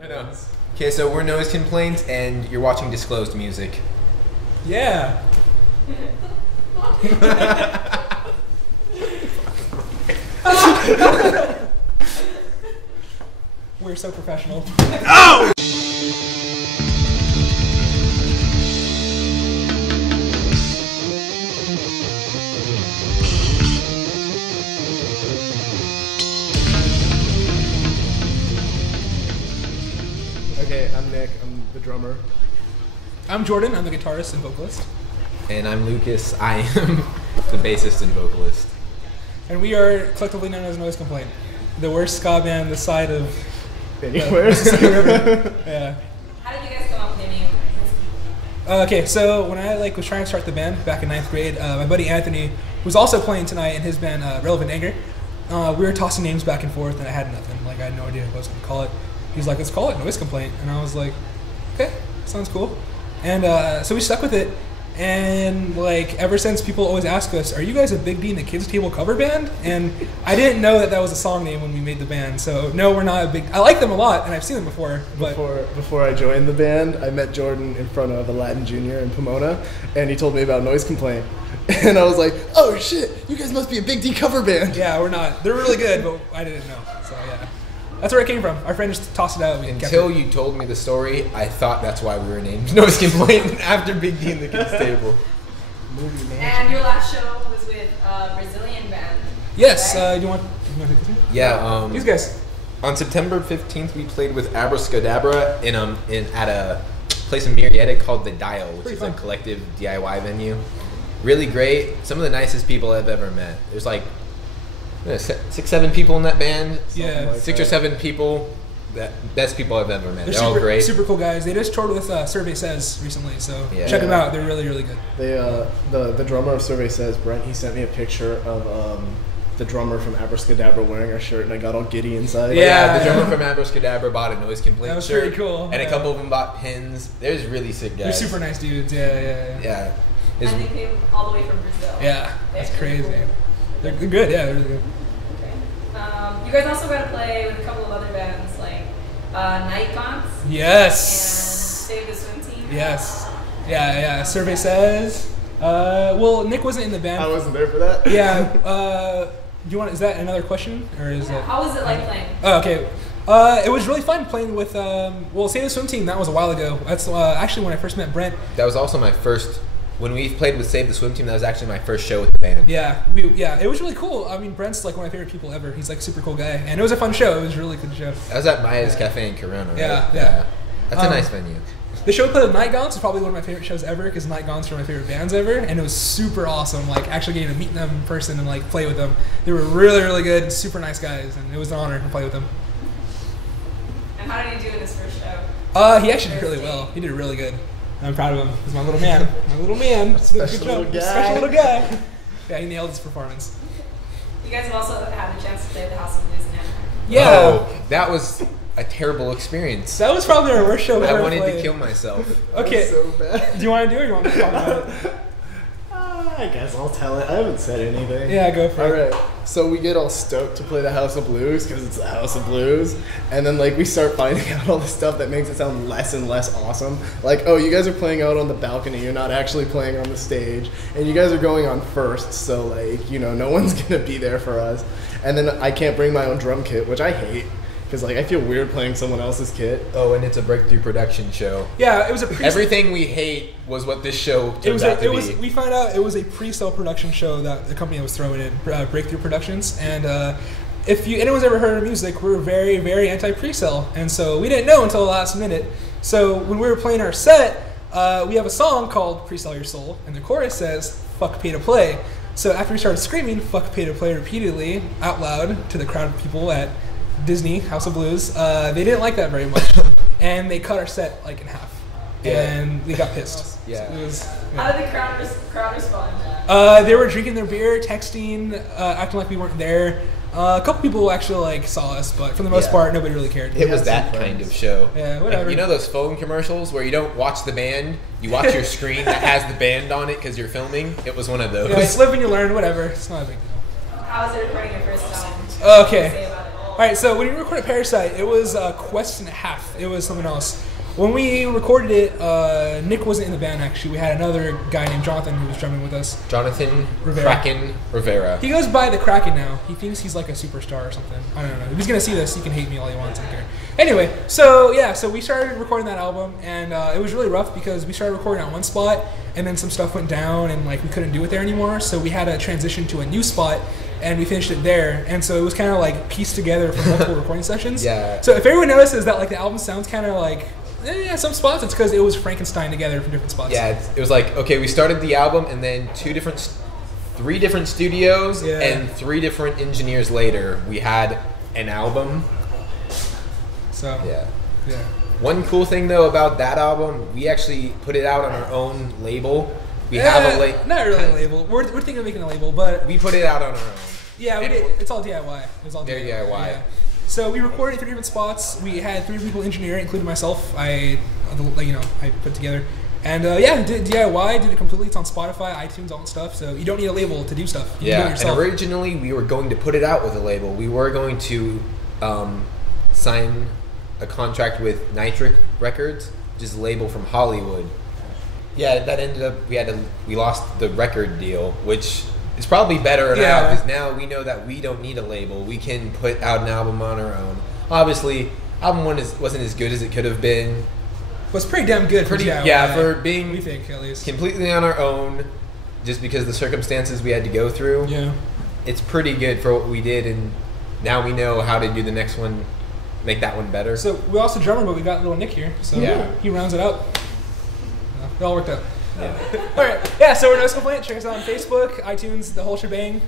I know. Okay, so we're Noise Complaints, and you're watching Disclosed Music. Yeah. We're so professional. Oh! Okay, I'm Nick. I'm the drummer. I'm Jordan. I'm the guitarist and vocalist. And I'm Lucas. I am the bassist and vocalist. And we are collectively known as Noise Complaint, the worst ska band this side of Anywhere. Yeah. How did you guys come up with the name? Okay, so when I was trying to start the band back in 9th grade, my buddy Anthony, who's also playing tonight in his band Relevant Anger, we were tossing names back and forth, and I had nothing. I had no idea what I was going to call it. He's like, let's call it Noise Complaint. And I was like, okay, sounds cool. And so we stuck with it. And ever since, people always ask us, are you guys a Big D and the Kids Table cover band? And I didn't know that was a song name when we made the band. So no, we're not a big... I like them a lot, and I've seen them before. But Before I joined the band, I met Jordan in front of a Latin junior in Pomona, and he told me about Noise Complaint. And I was like, oh shit, you guys must be a Big D cover band. Yeah, we're not. They're really good, but I didn't know. So yeah. That's where it came from. Our friend just tossed it out. Until you told me the story, I thought that's why we were named Noise Complaint after Big D and the Kids Table. And your last show was with a Brazilian band. Yes. Right? Do you want to take this one? Yeah. These guys. On September 15th, we played with Abracadabra at a place in Murrieta called The Dial, which is a collective DIY venue. Really great. Some of the nicest people I've ever met. There's 6, 7 people in that band. Yeah. 6 or 7 people. Best people I've ever met. They're all great. Super cool guys. They just toured with Survey Says recently, so yeah. check them out. They're really, really good. They the drummer of Survey Says, Brent, he sent me a picture of the drummer from Abracadabra wearing our shirt, and I got all giddy inside. Yeah, the drummer from Abracadabra bought a Noise Complaint that was shirt. pretty cool. And a couple of them bought pins. There's really sick guys. They're super nice dudes. Yeah. And they came all the way from Brazil. Yeah, that's crazy. Cool. They're good. Yeah, they're really good. Okay. You guys also got to play with a couple of other bands like Night Gaunts. Yes. And Save the Swim Team. Yes. Yeah. Survey Says. Well, Nick wasn't in the band. I wasn't there for that. Yeah. Do you want? Is that another question, or is it? How was it like playing? Oh, okay. It was really fun playing with. Save the Swim Team. That was a while ago. That's actually when I first met Brent. That was also my first. When we played with Save the Swim Team, that was actually my first show with the band. Yeah, it was really cool. I mean, Brent's one of my favorite people ever. He's a super cool guy, and it was a fun show. It was a really good show. That was at Maya's Cafe in Corona, right? Yeah. That's a nice venue. The show we played with Night Gaunts is probably one of my favorite shows ever, because Night Gaunts are my favorite bands ever, and it was super awesome. Actually getting to meet them in person and play with them. They were really, really good, super nice guys, and it was an honor to play with them. And how did he do in his first show? He actually did really well. He did really good. I'm proud of him. He's my little man. Special little guy. Special little guy. Yeah, he nailed his performance. You guys have also had the chance to play at the House of Blues in Anaheim. Yeah. Oh, that was a terrible experience. That was probably our worst show ever. I wanted to kill myself. Okay. So bad. Do you want to do it, or you want me to talk about it? I guess I'll tell it. I haven't said anything. Yeah, go for it. Alright, so we get all stoked to play the House of Blues because it's the House of Blues, and then we start finding out all the stuff that makes it sound less and less awesome. Oh, you guys are playing out on the balcony, you're not actually playing on the stage, and you guys are going on first, so no one's gonna be there for us. And then I can't bring my own drum kit, which I hate. Because I feel weird playing someone else's kit. Oh, and it's a breakthrough production show. Yeah, it was everything we hate was what this show turned out to be. We found out it was a pre-sale production show that the company was throwing in, Breakthrough Productions. And if anyone's ever heard of music, we're very, very anti-pre-sale. And so we didn't know until the last minute. So when we were playing our set, we have a song called Pre-Sell Your Soul. And the chorus says, fuck pay to play. So after we started screaming, fuck pay to play repeatedly, out loud, to the crowd of people at Disney House of Blues, they didn't like that very much, and they cut our set in half, and they got pissed. Yeah. So How did the crowd respond? They were drinking their beer, texting, acting like we weren't there. A couple people actually saw us, but for the most part, nobody really cared. It was that kind of show. Yeah, whatever. You know those phone commercials where you don't watch the band, you watch your screen that has the band on it because you're filming? It was one of those. Yeah, live and you learn, whatever. It's not a big deal. How was it recording your first album? Okay. Say about right, so when we recorded Parasite, it was a quest and a half. It was something else. When we recorded it, Nick wasn't in the band, actually. We had another guy named Jonathan who was drumming with us. Jonathan Rivera. Kraken Rivera. He goes by the Kraken now. He thinks he's like a superstar or something. I don't know. If he's going to see this, he can hate me all he wants. I don't care. Anyway, so we started recording that album, and it was really rough because we started recording on one spot, and then some stuff went down, and like we couldn't do it there anymore, so we had to transition to a new spot, and we finished it there. And so it was kind of like pieced together from multiple recording sessions. Yeah. So if everyone notices that like the album sounds kind of like, some spots, it's because it was Frankenstein together from different spots. Yeah, it was like, okay, we started the album, and then 3 different studios, and 3 different engineers later, we had an album. So yeah. Yeah. One cool thing though about that album, we actually put it out on our own label. We have a label. Not really a label. We're thinking of making a label, but we put it out on our own. Yeah, we And did. It's all DIY. It was all They're DIY. Yeah. So we recorded 3 different spots. We had 3 people engineer, including myself. I put together, and did DIY. Did it completely. It's on Spotify, iTunes, all that stuff. So you don't need a label to do stuff. You can do it And yourself. originally we were going to put it out with a label. We were going to sign a contract with Nitric Records, which is a label from Hollywood. Yeah, that ended up we lost the record deal, which is probably better now because now we know that we don't need a label. We can put out an album on our own. Obviously, album one wasn't as good as it could have been. Was pretty damn good. For being we think at least completely on our own, just because the circumstances we had to go through. Yeah, it's pretty good for what we did, and now we know how to do the next one, make that one better. So we also drummer, but we got little Nick here, so he rounds it out. It all worked out. Yeah. All right. Yeah. So we're No Complaint. Check us out on Facebook, iTunes, the whole shebang.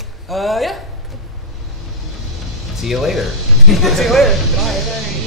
See you later. See you later. Bye.